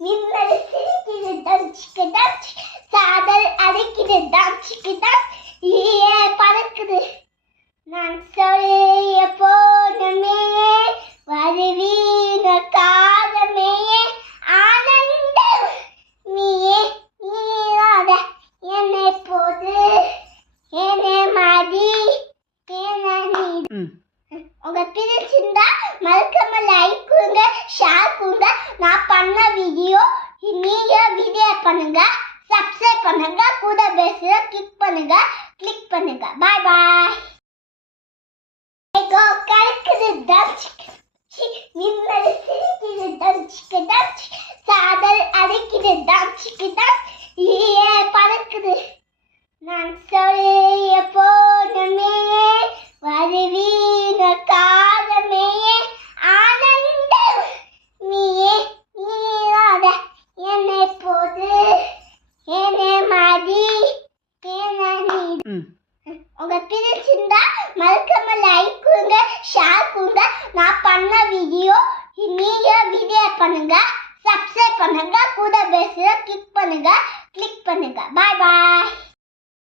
மின்னல் சிரிக்குது தஞ்சிக்கு தஞ்ச், சாதல் அடிக்குது தஞ்சிக்கு தஞ்ச், ஈயே பறக்குது நான் சொல்லிய போனமே வருவீன காலமே ஆனந்தம் நீயே நீராத என்னை போது என்னை மாடி என்ன நீ. உங்க பிடிச்சிருந்தா மறக்காம லைக் கொடுங்க, ஷேர் கொடுங்க. நான் பண்ண வீடியோ நீங்க வீடியோ பண்ணுங்க, சப்ஸ்கிரைப் பண்ணுங்க, கூட பெல்ல கிளிக் பண்ணுங்க. பாய் பாய். கலக்குது தஞ்சிக்கு மின்னல் சிரிக்குது தஞ்சிக்கு தஞ்ச், சாதல் அடிக்குது தஞ்சிக்கு தஞ்ச், ஈயே பறக்குது நான் சொல்லிய போனமே வருவீன காலமே ஆனந்தம் நீயே நீராத என்னை போது என்னை மாடி என்ன நீ. உங்க பிடிச்சிருந்தா மறக்காம லைக் கொடுங்க, ஷேர் கொடுங்க. நான் பண்ண வீடியோ நீங்க வீடியோ பண்ணுங்க, சப்ஸ்கிரைப் பண்ணுங்க, கூட பெல்ல கிளிக் பண்ணுங்க. பாய் பாய்.